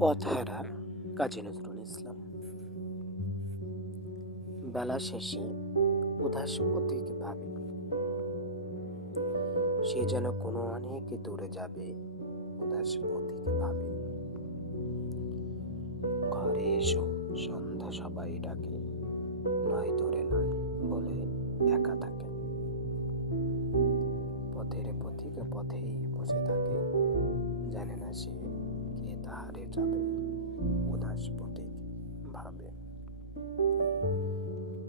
পথহারা কাজী নজরুল ইসলাম। বেলা শেষে উদাস পথিক ভাবে সে যেন কোনো অনেক দূরে যাবে। উদাস পথিক ভাবে ঘরে এসো, সন্ধ্যা সবাই ডাকে, নয় দূরে নয় বলে একা থাকে। পথের পথিক পথেই বসে থাকে, জানে না সে কে তাহারে যাবে। উদাস পথিক ভাবে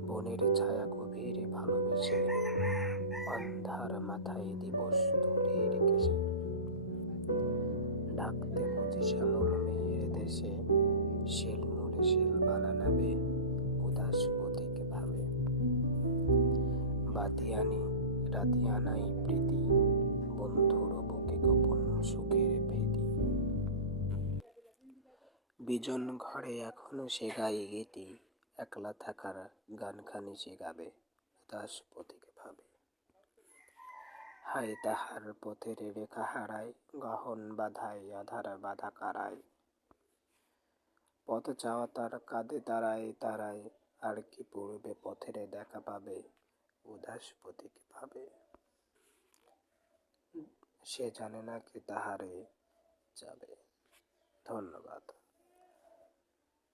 বনের ছায়া গভীর ভালোবেসে, অন্ধার মাথায় দিবস ধুলির কেশে, ডাকতে বুঝি শ্যামল মেহের দেশে, শিলমূলে শিল বালা নাবে। উদাস পথিক ভাবে বাতিয়ানি রাতিয়ানাই প্রীতি, বন্ধুর বুকে গোপন সুখের ভীতি। বিজন ঘরে এখনো সে গায়ে গীতি, একলা থাকার গানখানি সে গাবে। উদাস পথিক ভাবে হায় তাহার পথের রেখা হারায়, গহন বাধায় আধার বাধা কারায়। পথ চাওয়া তার কাঁধে দাঁড়ায় দাঁড়ায়, আর কি পূর্বে পথের দেখা পাবে। উদাস পথিক ভাবে সে জানে না কি তাহারে যাবে। ধন্যবাদ।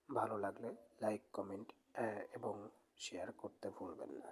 ভালো লাগলে লাইক, কমেন্ট এবং শেয়ার করতে ভুলবেন না।